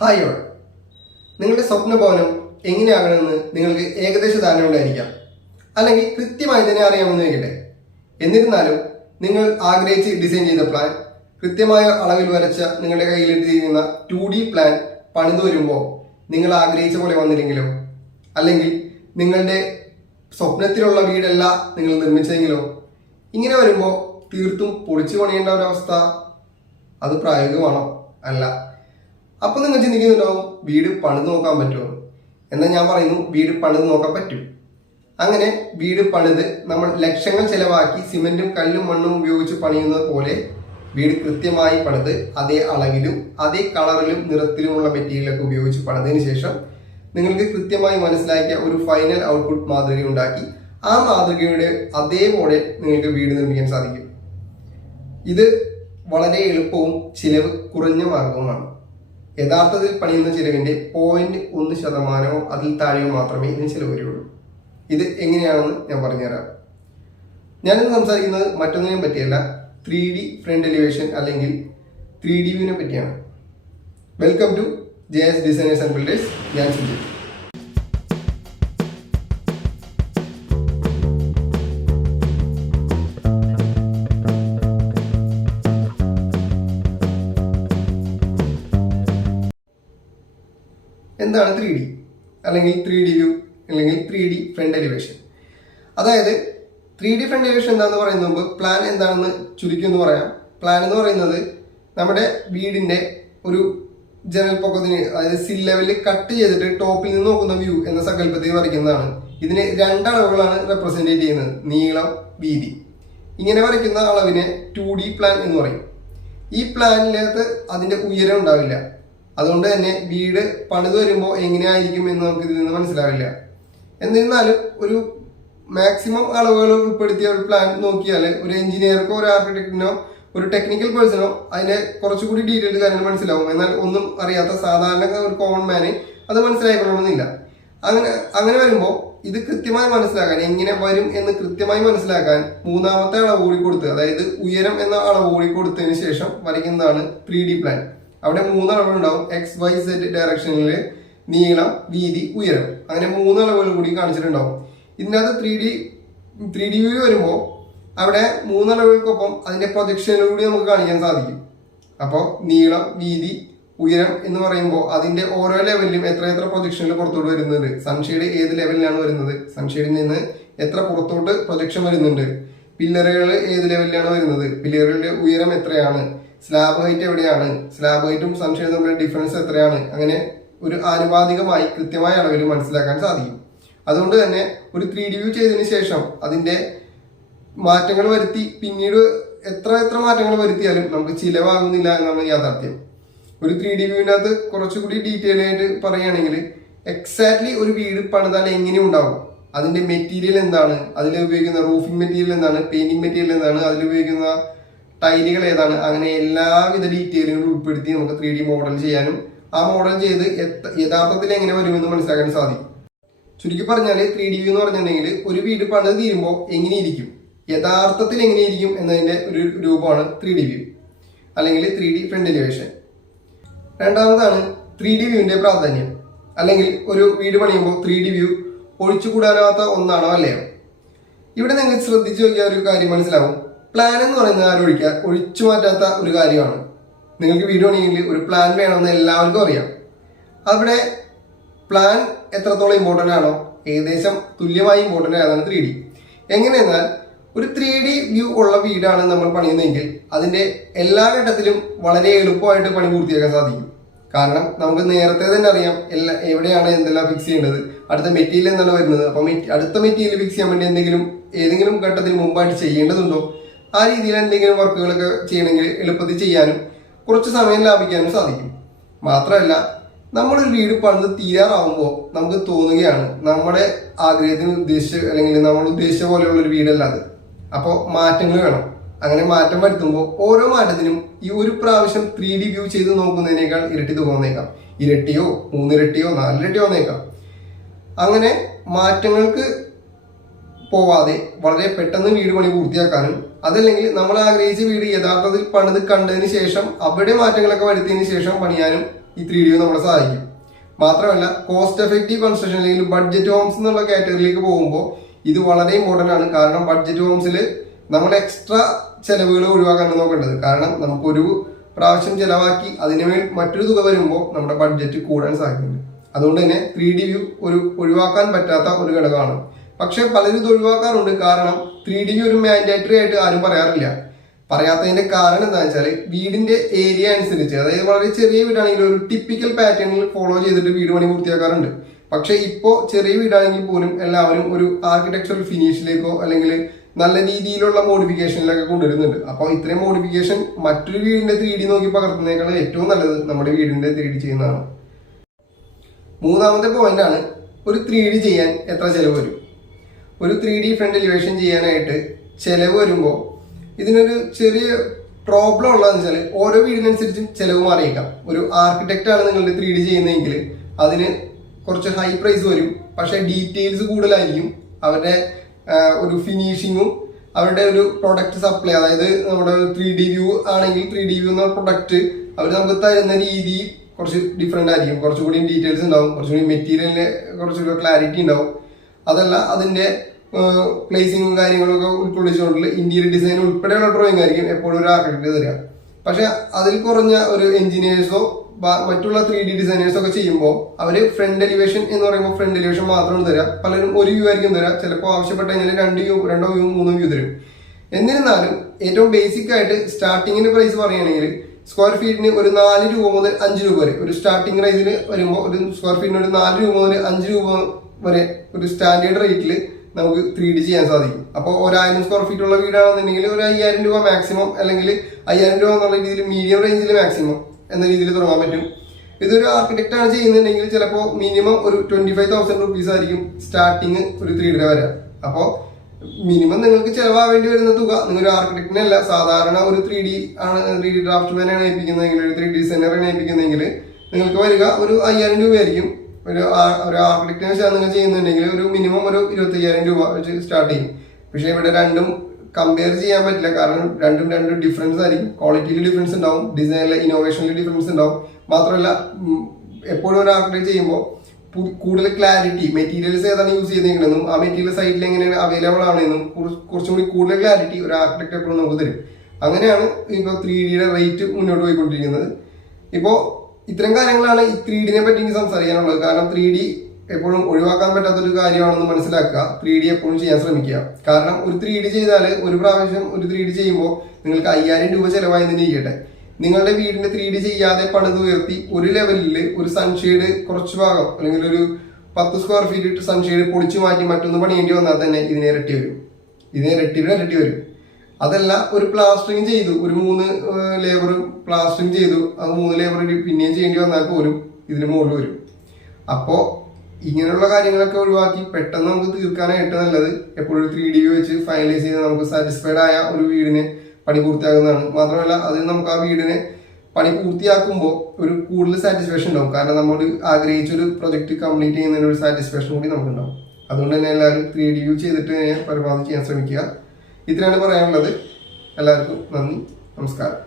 Hi all, നിങ്ങളുടെ സ്വപ്ന ഭവനം എങ്ങനെയാകണമെന്ന് നിങ്ങൾക്ക് ഏകദേശ ധാരണ ഉണ്ടായിരിക്കാം, അല്ലെങ്കിൽ കൃത്യമായി തന്നെ അറിയാമെന്ന് വയ്ക്കട്ടെ. എന്നിരുന്നാലും നിങ്ങൾ ആഗ്രഹിച്ച് ഡിസൈൻ ചെയ്ത പ്ലാൻ, കൃത്യമായ അളവിൽ വരച്ച നിങ്ങളുടെ കയ്യിലെത്തിയിരിക്കുന്ന 2D പ്ലാൻ പണിതു വരുമ്പോൾ നിങ്ങൾ ആഗ്രഹിച്ച പോലെ വന്നില്ലെങ്കിലോ, അല്ലെങ്കിൽ നിങ്ങളുടെ സ്വപ്നത്തിലുള്ള വീടല്ല നിങ്ങൾ നിർമ്മിച്ചതെങ്കിലോ, ഇങ്ങനെ വരുമ്പോൾ തീർത്തും പൊളിച്ചു പണിയേണ്ട ഒരവസ്ഥ അത് പ്രായോഗികമാണോ? അല്ല. അപ്പോൾ നിങ്ങൾ ചിന്തിക്കുന്നുണ്ടാവും, വീട് പണിത് നോക്കാൻ പറ്റുമോ? എന്നാൽ ഞാൻ പറയുന്നു, വീട് പണിത് നോക്കാൻ പറ്റും. അങ്ങനെ വീട് പണിത് നമ്മൾ ലക്ഷങ്ങൾ ചെലവാക്കി സിമെന്റും കല്ലും മണ്ണും ഉപയോഗിച്ച് പണിയുന്നത് പോലെ വീട് കൃത്യമായി പണിത് അതേ അളവിലും അതേ കളറിലും നിറത്തിലുമുള്ള മെറ്റീരിയലൊക്കെ ഉപയോഗിച്ച് പണിതതിന് ശേഷം നിങ്ങൾക്ക് കൃത്യമായി മനസ്സിലാക്കിയ ഒരു ഫൈനൽ ഔട്ട്പുട്ട് മാതൃക ഉണ്ടാക്കി ആ മാതൃകയുടെ അതേപോലെ നിങ്ങൾക്ക് വീട് നിർമ്മിക്കാൻ സാധിക്കും. ഇത് വളരെ എളുപ്പവും ചിലവ് കുറഞ്ഞ മാർഗവുമാണ്. യഥാർത്ഥത്തിൽ പണിയുന്ന ചിലവിന്റെ 0.1% അതിൽ താഴെയോ മാത്രമേ ഇതിന് ചിലവ് വരികയുള്ളൂ. ഇത് എങ്ങനെയാണെന്ന് ഞാൻ പറഞ്ഞുതരാം. ഞാനിന്ന് സംസാരിക്കുന്നത് മറ്റൊന്നിനെയും പറ്റിയല്ല, 3D ഫ്രണ്ട് എലിവേഷൻ അല്ലെങ്കിൽ 3D വ്യൂവിനെ പറ്റിയാണ്. Welcome to JS designers and builders. ഞാൻ സുജിത്. എന്താണ് 3D അല്ലെങ്കിൽ 3D വ്യൂ അല്ലെങ്കിൽ 3D ഫ്രണ്ട് എലിവേഷൻ? അതായത് 3D ഫ്രണ്ട് എലിവേഷൻ എന്താണെന്ന് പറയുന്ന മുമ്പ് പ്ലാൻ എന്താണെന്ന് ചുരുക്കി എന്ന് പറയാം. പ്ലാൻ എന്ന് പറയുന്നത് നമ്മുടെ വീടിന്റെ ഒരു ജനൽ പൊക്കത്തിന്, അതായത് സിൽ ലെവലിൽ കട്ട് ചെയ്തിട്ട് ടോപ്പിൽ നിന്ന് നോക്കുന്ന വ്യൂ എന്ന സങ്കല്പത്തിൽ വരയ്ക്കുന്നതാണ്. ഇതിന് 2 അളവുകളാണ് റെപ്രസെന്റ് ചെയ്യുന്നത്, നീളം, വീതി. ഇങ്ങനെ വരയ്ക്കുന്ന അളവിനെ 2D പ്ലാൻ എന്ന് പറയും. ഈ പ്ലാനിനകത്ത് അതിന്റെ ഉയരം ഉണ്ടാവില്ല. അതുകൊണ്ട് തന്നെ വീട് പണിത് വരുമ്പോൾ എങ്ങനെയായിരിക്കും എന്ന് നമുക്ക് ഇതിൽ നിന്ന് മനസ്സിലാവില്ല. എന്നിരുന്നാലും ഒരു മാക്സിമം അളവുകൾ ഉൾപ്പെടുത്തിയ ഒരു പ്ലാൻ നോക്കിയാൽ ഒരു എഞ്ചിനീയർക്കോ ഒരു ആർക്കിടെക്റ്റിനോ ഒരു ടെക്നിക്കൽ പേഴ്സണോ അതിന്റെ കുറച്ചുകൂടി ഡീറ്റെയിൽഡ് കാര്യങ്ങൾ മനസ്സിലാവും. എന്നാൽ ഒന്നും അറിയാത്ത സാധാരണ ഒരു കോമൺ മാന് അത് മനസ്സിലായിക്കൊള്ളണമെന്നില്ല. അങ്ങനെ വരുമ്പോൾ ഇത് കൃത്യമായി മനസ്സിലാക്കാൻ, എങ്ങനെ വരും എന്ന് കൃത്യമായി മനസ്സിലാക്കാൻ മൂന്നാമത്തെ അളവ് കൂടി കൊടുത്ത്, അതായത് ഉയരം എന്ന അളവ് കൂടി കൊടുത്തതിന് ശേഷം വരയ്ക്കുന്നതാണ് 3D പ്ലാൻ. അവിടെ 3 അളവുകളുണ്ടാവും. XYZ ഡയറക്ഷനിൽ നീളം, വീതി, ഉയരം, അങ്ങനെ 3 അളവുകൾ കൂടി കാണിച്ചിട്ടുണ്ടാവും. ഇതിനകത്ത് 3D വ്യൂ വരുമ്പോൾ അവിടെ 3 അളവുകൾക്കൊപ്പം അതിന്റെ പ്രൊജക്ഷനിലൂടെ നമുക്ക് കാണിക്കാൻ സാധിക്കും. അപ്പോൾ നീളം, വീതി, ഉയരം എന്ന് പറയുമ്പോൾ അതിന്റെ ഓരോ ലെവലിലും എത്ര പ്രൊജക്ഷനിൽ പുറത്തോട്ട് വരുന്നുണ്ട്, സൺഷെയ്ഡ് ഏത് ലെവലിലാണ് വരുന്നത്, സൺഷെയ്ഡിൽ നിന്ന് എത്ര പുറത്തോട്ട് പ്രൊജക്ഷൻ വരുന്നുണ്ട്, പില്ലറുകൾ ഏത് ലെവലിലാണ് വരുന്നത്, പില്ലറുകളുടെ ഉയരം എത്രയാണ്, സ്ലാബ് ഹൈറ്റ് എവിടെയാണ്, സ്ലാബ് ഹൈറ്റും സൺഷെയ്ഡും തമ്മിലുള്ള ഡിഫറൻസ് എത്രയാണ്, അങ്ങനെ ഒരു ആനുപാതികമായി കൃത്യമായ അളവിൽ മനസ്സിലാക്കാൻ സാധിക്കും. അതുകൊണ്ട് തന്നെ ഒരു 3D വ്യൂ ചെയ്തതിന് ശേഷം അതിന്റെ മാറ്റങ്ങൾ വരുത്തി പിന്നീട് എത്ര മാറ്റങ്ങൾ വരുത്തിയാലും നമുക്ക് ചിലവാകുന്നില്ല എന്നാണ് യാഥാർത്ഥ്യം. ഒരു 3D വ്യൂവിനകത്ത് കുറച്ചുകൂടി ഡീറ്റെയിൽ ആയിട്ട് പറയുകയാണെങ്കിൽ എക്സാക്ട്ലി ഒരു വീട് പണിതാൽ എങ്ങനെ ഉണ്ടാവും, അതിന്റെ മെറ്റീരിയൽ എന്താണ്, അതിൽ ഉപയോഗിക്കുന്ന റൂഫിംഗ് മെറ്റീരിയൽ എന്താണ്, പെയിന്റിംഗ് മെറ്റീരിയൽ എന്താണ്, അതിൽ ഉപയോഗിക്കുന്ന ടൈലുകൾ ഏതാണ്, അങ്ങനെ എല്ലാവിധ ഡീറ്റെയിലുകളും ഉൾപ്പെടുത്തി നമുക്ക് 3D മോഡൽ ചെയ്യാനും ആ മോഡൽ ചെയ്ത് യഥാർത്ഥത്തിൽ എങ്ങനെ വരുമെന്ന് മനസ്സിലാക്കാൻ സാധിക്കും. ചുരുക്കി പറഞ്ഞാൽ 3D വ്യൂ എന്ന് പറഞ്ഞിട്ടുണ്ടെങ്കിൽ ഒരു വീട് പണിത് തീരുമ്പോൾ എങ്ങനെയിരിക്കും, യഥാർത്ഥത്തിൽ എങ്ങനെയിരിക്കും എന്നതിന്റെ ഒരു രൂപമാണ് 3D വ്യൂ അല്ലെങ്കിൽ 3D ഫ്രണ്ട് എലിവേഷൻ. രണ്ടാമതാണ് 3D വ്യൂവിന്റെ പ്രാധാന്യം. അല്ലെങ്കിൽ ഒരു വീട് പണിയുമ്പോൾ 3D വ്യൂ ഒഴിച്ചുകൂടാനാവാത്ത ഒന്നാണോ അല്ലയോ? ഇവിടെ നിങ്ങൾക്ക് ശ്രദ്ധിച്ചു നോക്കിയാൽ ഒരു കാര്യം മനസ്സിലാവും. പ്ലാൻ എന്ന് പറയുന്നത് ഒഴിച്ചു മാറ്റാത്ത ഒരു കാര്യമാണ്. നിങ്ങൾക്ക് വീഡിയോ പണിയെങ്കിൽ ഒരു പ്ലാൻ വേണമെന്ന് എല്ലാവർക്കും അറിയാം. അവിടെ പ്ലാൻ എത്രത്തോളം ഇമ്പോർട്ടൻ്റ് ആണോ ഏകദേശം തുല്യമായി ഇമ്പോർട്ടൻ്റ് ആയതാണ് 3D. എങ്ങനെയെന്നാൽ ഒരു 3D വ്യൂ ഉള്ള വീടാണ് നമ്മൾ പണിയുന്നതെങ്കിൽ അതിന്റെ എല്ലാ ഘട്ടത്തിലും വളരെ എളുപ്പമായിട്ട് പണി പൂർത്തിയാക്കാൻ സാധിക്കും. കാരണം നമുക്ക് നേരത്തെ തന്നെ അറിയാം എവിടെയാണ് എന്തെല്ലാം ഫിക്സ് ചെയ്യേണ്ടത്, അടുത്ത മെറ്റീരിയൽ എന്താണ് വരുന്നത്, അപ്പൊ അടുത്ത മെറ്റീരിയൽ ഫിക്സ് ചെയ്യാൻ വേണ്ടി ഏതെങ്കിലും ഘട്ടത്തിൽ മുമ്പായിട്ട് ചെയ്യേണ്ടതുണ്ടോ, ആ രീതിയിൽ എന്തെങ്കിലും വർക്കുകളൊക്കെ ചെയ്യണമെങ്കിൽ എളുപ്പത്തിൽ ചെയ്യാനും കുറച്ച് സമയം ലാഭിക്കാനും സാധിക്കും. മാത്രമല്ല നമ്മളൊരു വീട് പണിത് തീരാറാവുമ്പോൾ നമുക്ക് തോന്നുകയാണ് നമ്മുടെ ആഗ്രഹത്തിന് ഉദ്ദേശിച്ച അല്ലെങ്കിൽ നമ്മൾ ഉദ്ദേശിച്ച പോലെയുള്ള ഒരു വീടല്ല അത്. അപ്പോൾ മാറ്റങ്ങൾ വേണം. അങ്ങനെ മാറ്റം വരുത്തുമ്പോൾ ഓരോ മാറ്റത്തിനും ഈ ഒരു പ്രാവശ്യം 3D വ്യൂ ചെയ്ത് നോക്കുന്നതിനേക്കാൾ ഇരട്ടി തുക വന്നേക്കാം. ഇരട്ടിയോ 3 ഇരട്ടിയോ 4 ഇരട്ടിയോ വന്നേക്കാം. അങ്ങനെ മാറ്റങ്ങൾക്ക് പോവാതെ വളരെ പെട്ടെന്ന് വീട് പണി പൂർത്തിയാക്കാനും അതല്ലെങ്കിൽ നമ്മൾ ആഗ്രഹിച്ച വീട് യഥാർത്ഥത്തിൽ പണിത് കണ്ടതിന് ശേഷം അവിടെ മാറ്റങ്ങളൊക്കെ വരുത്തിയതിനു ശേഷം പണിയാനും ഈ 3D വ്യൂ നമ്മളെ സഹായിക്കും. മാത്രമല്ല കോസ്റ്റ് എഫക്റ്റീവ് കൺസ്ട്രക്ഷൻ അല്ലെങ്കിൽ ബഡ്ജറ്റ് ഹോംസ് എന്നുള്ള കാറ്റഗറിയിലേക്ക് പോകുമ്പോൾ ഇത് വളരെ ഇമ്പോർട്ടൻ്റ് ആണ്. കാരണം ബഡ്ജറ്റ് ഹോംസിൽ നമ്മൾ എക്സ്ട്രാ ചെലവുകൾ ഒഴിവാക്കാൻ നോക്കേണ്ടത്. കാരണം നമുക്കൊരു പ്രാവശ്യം ചെലവാക്കി അതിനുമേൽ മറ്റൊരു തുക വരുമ്പോൾ നമ്മുടെ ബഡ്ജറ്റ് കൂടാൻ സാധിക്കുന്നുണ്ട്. അതുകൊണ്ട് തന്നെ 3D വ്യൂ ഒരു ഒഴിവാക്കാൻ പറ്റാത്ത ഒരു ഘടകമാണ്. പക്ഷെ പലരും ഇത് ഒഴിവാക്കാറുണ്ട്. കാരണം 3D വ്യൂ ഒരു മാൻഡേറ്ററി ആയിട്ട് ആരും പറയാറില്ല. പറയാത്തതിന്റെ കാരണം എന്താണെന്ന് വെച്ചാൽ വീടിന്റെ ഏരിയ അനുസരിച്ച്, അതായത് വളരെ ചെറിയ വീടാണെങ്കിൽ ഒരു ടിപ്പിക്കൽ പാറ്റേണിൽ ഫോളോ ചെയ്തിട്ട് വീട് പണി പൂർത്തിയാക്കാറുണ്ട്. പക്ഷെ ഇപ്പോൾ ചെറിയ വീടാണെങ്കിൽ പോലും എല്ലാവരും ഒരു ആർക്കിടെക്ചറൽ ഫിനിഷിലേക്കോ അല്ലെങ്കിൽ നല്ല രീതിയിലുള്ള മോഡിഫിക്കേഷനിലൊക്കെ കൊണ്ടുവരുന്നുണ്ട്. അപ്പോൾ ഇത്രയും മോഡിഫിക്കേഷൻ മറ്റൊരു വീടിന്റെ 3D നോക്കി പകർത്തുന്നതിനേക്കാൾ ഏറ്റവും നല്ലത് നമ്മുടെ വീടിന്റെ 3D ചെയ്യുന്നതാണ്. മൂന്നാമത്തെ പോയിന്റ് ആണ് ഒരു 3D ചെയ്യാൻ എത്ര ചെലവ് വരും. ഒരു 3D ഫ്രണ്ട് എലിവേഷൻ ചെയ്യാനായിട്ട് ചെലവ് വരുമ്പോൾ ഇതിനൊരു ചെറിയ പ്രോബ്ലം ഉള്ളതെന്ന് വെച്ചാൽ ഓരോ വീടിനനുസരിച്ചും ചെലവ് മാറിയേക്കാം. ഒരു ആർക്കിടെക്റ്റ് ആണ് നിങ്ങളുടെ 3D ചെയ്യുന്നതെങ്കിൽ അതിന് കുറച്ച് ഹൈ പ്രൈസ് വരും. പക്ഷേ ഡീറ്റെയിൽസ് കൂടുതലായിരിക്കും. അവരുടെ ഒരു ഫിനിഷിങ്ങും അവരുടെ ഒരു പ്രൊഡക്റ്റ് സപ്ലൈ, അതായത് നമ്മുടെ 3D വ്യൂ ആണെങ്കിൽ 3D വ്യൂ എന്ന പ്രൊഡക്റ്റ് അവർ നമുക്ക് തരുന്ന രീതി കുറച്ച് ഡിഫറെൻ്റ് ആയിരിക്കും. കുറച്ചുകൂടി ഡീറ്റെയിൽസ് ഉണ്ടാവും, കുറച്ചുകൂടി മെറ്റീരിയലിന് കുറച്ചുകൂടി ക്ലാരിറ്റി ഉണ്ടാവും. അതല്ല അതിൻ്റെ പ്ലേസിങ്ങും കാര്യങ്ങളൊക്കെ ഉൾക്കൊള്ളിച്ചുകൊണ്ടുള്ള ഇന്റീരിയർ ഡിസൈൻ ഉൾപ്പെടെയുള്ള ഡ്രോയിങ് ആയിരിക്കും എപ്പോഴും ഒരു ആർക്കിടെക്ട് തരിക. പക്ഷെ അതിൽ കുറഞ്ഞ ഒരു എഞ്ചിനീയേഴ്സോ മറ്റുള്ള 3D ഡിസൈനേഴ്സോ ഒക്കെ ചെയ്യുമ്പോൾ അവർ ഫ്രണ്ട് എലിവേഷൻ എന്ന് പറയുമ്പോൾ ഫ്രണ്ട് എലിവേഷൻ മാത്രമാണ് തരിക. പലരും ഒരു വ്യൂ ആയിരിക്കും തരിക. ചിലപ്പോൾ ആവശ്യപ്പെട്ട് കഴിഞ്ഞാൽ 2 വ്യൂ 3 വ്യൂ തരും. എന്നിരുന്നാലും ഏറ്റവും ബേസിക് ആയിട്ട് സ്റ്റാർട്ടിങ്ങിന്റെ പ്രൈസ് പറയുകയാണെങ്കിൽ സ്ക്വയർ ഫീറ്റിന് ഒരു 4 രൂപ മുതൽ 5 രൂപ വരെ ഒരു സ്റ്റാർട്ടിംഗ് പ്രൈസിൽ വരുമ്പോൾ ഒരു സ്ക്വയർ ഫീറ്റിന് ഒരു 4 രൂപ മുതൽ 5 രൂപ വരെ ഒരു സ്റ്റാൻഡേർഡ് റേറ്റിൽ നമുക്ക് 3D ചെയ്യാൻ സാധിക്കും. അപ്പോൾ 1000 സ്ക്വയർ ഫീറ്റ് ഉള്ള വീടാണെന്നുണ്ടെങ്കിൽ ഒരു 5000 രൂപ മാക്സിമം, അല്ലെങ്കിൽ 5000 രൂപ എന്നുള്ള രീതിയിൽ മീഡിയം റേഞ്ചിൽ മാക്സിമം എന്ന രീതിയിൽ തുടങ്ങാൻ പറ്റും. ഇതൊരു ആർക്കിടെക്റ്റ് ആണ് ചെയ്യുന്നുണ്ടെങ്കിൽ ചിലപ്പോൾ മിനിമം ഒരു 25,000 റുപ്പീസ് ആയിരിക്കും സ്റ്റാർട്ടിങ് ഒരു 3D വരാം. അപ്പോൾ മിനിമം നിങ്ങൾക്ക് ചിലവാവേണ്ടി വരുന്ന തുക നിങ്ങളൊരു ആർക്കിടെക്റ്റിനല്ല, സാധാരണ ഒരു 3D ഡ്രാഫ്റ്റ്മാനാണ് ഏൽപ്പിക്കുന്നതെങ്കിൽ, ഒരു 3D ഡിസൈനറാണ് ഏൽപ്പിക്കുന്നതെങ്കിൽ നിങ്ങൾക്ക് വരിക ഒരു 5000 രൂപയായിരിക്കും. ഒരു ആർക്കിടെക്റ്റിനെ വെച്ചാൽ നിങ്ങൾ ചെയ്യുന്നുണ്ടെങ്കിൽ ഒരു മിനിമം ഒരു 25,000 രൂപ വെച്ച് സ്റ്റാർട്ട് ചെയ്യും. പക്ഷേ ഇവിടെ രണ്ടും കമ്പയർ ചെയ്യാൻ പറ്റില്ല. കാരണം രണ്ടും ഡിഫറൻസ് ആയിരിക്കും. ക്വാളിറ്റിയിൽ ഡിഫറൻസ് ഉണ്ടാവും, ഡിസൈനിലെ ഇന്നോവേഷനിൽ ഡിഫറൻസ് ഉണ്ടാവും. മാത്രമല്ല എപ്പോഴും ഒരു ആർക്കിടെക്ട് ചെയ്യുമ്പോൾ കൂടുതൽ ക്ലാരിറ്റി, മെറ്റീരിയൽസ് ഏതാണ് യൂസ് ചെയ്തിരിക്കണമെന്നും ആ മെറ്റീരിയൽ സൈറ്റിൽ എങ്ങനെയാണ് അവൈലബിൾ ആണെന്നും കുറച്ചും കൂടി കൂടുതൽ ക്ലാരിറ്റി ഒരു ആർക്കിടെക്ട് എപ്പോഴും നമുക്ക് തരും. അങ്ങനെയാണ് ഇപ്പോൾ 3Dയുടെ റേറ്റ് മുന്നോട്ട് പോയിക്കൊണ്ടിരിക്കുന്നത്. ഇപ്പോൾ ഇത്തരം കാര്യങ്ങളാണ് ഈ 3Dനെ പറ്റി എനിക്ക് സംസാരിക്കാനുള്ളത്. കാരണം 3D എപ്പോഴും ഒഴിവാക്കാൻ പറ്റാത്തൊരു കാര്യമാണെന്ന് മനസ്സിലാക്കുക. 3D എപ്പോഴും ചെയ്യാൻ ശ്രമിക്കുക. കാരണം ഒരു 3D ചെയ്താൽ ഒരു പ്രാവശ്യം ഒരു 3D ചെയ്യുമ്പോൾ നിങ്ങൾക്ക് 5000 രൂപ ചിലവായെന്ന് ഇരിക്കട്ടെ, നിങ്ങളുടെ വീടിന്റെ 3D ചെയ്യാതെ പണിത് ഉയർത്തി ഒരു ലെവലിൽ ഒരു സൺഷെയ്ഡ് കുറച്ച് ഭാഗം അല്ലെങ്കിൽ ഒരു 10 സ്ക്വയർ ഫീറ്റ് ഇട്ട് സൺഷെയ്ഡ് പൊളിച്ചു മാറ്റി മറ്റൊന്ന് പണിയേണ്ടി വന്നാൽ തന്നെ ഇതിനെ ഇരട്ടി വരും. അതല്ല ഒരു പ്ലാസ്റ്ററിങ് ചെയ്തു, ഒരു 3 ലേബർ പ്ലാസ്റ്ററിങ് ചെയ്തു, അത് 3 ലേബർ പിന്നെയും ചെയ്യേണ്ടി വന്നാൽ പോലും ഇതിന് മുകളിൽ വരും. അപ്പോൾ ഇങ്ങനെയുള്ള കാര്യങ്ങളൊക്കെ ഒഴിവാക്കി പെട്ടെന്ന് നമുക്ക് തീർക്കാനായിട്ട് നല്ലത് എപ്പോഴും 3D വെച്ച് ഫൈനലൈസ് ചെയ്ത് നമുക്ക് സാറ്റിസ്ഫൈഡ് ആയ ഒരു വീടിനെ പണി പൂർത്തിയാക്കുന്നതാണ്. മാത്രമല്ല അതിന് നമുക്ക് ആ വീടിനെ പണി പൂർത്തിയാക്കുമ്പോൾ ഒരു കൂടുതൽ സാറ്റിസ്ഫാക്ഷൻ ഉണ്ടാവും. കാരണം നമ്മൾ ആഗ്രഹിച്ചൊരു പ്രൊജക്ട് കംപ്ലീറ്റ് ചെയ്യുന്നതിന് ഒരു സാറ്റിസ്ഫാക്ഷൻ കൂടി നമുക്കുണ്ടാവും. അതുകൊണ്ട് തന്നെ എല്ലാവരും 3D ചെയ്തിട്ട് പരമാവധി ചെയ്യാൻ ശ്രമിക്കുക. ഇത്രയാണ് പറയാനുള്ളത്. എല്ലാവർക്കും നന്ദി, നമസ്കാരം.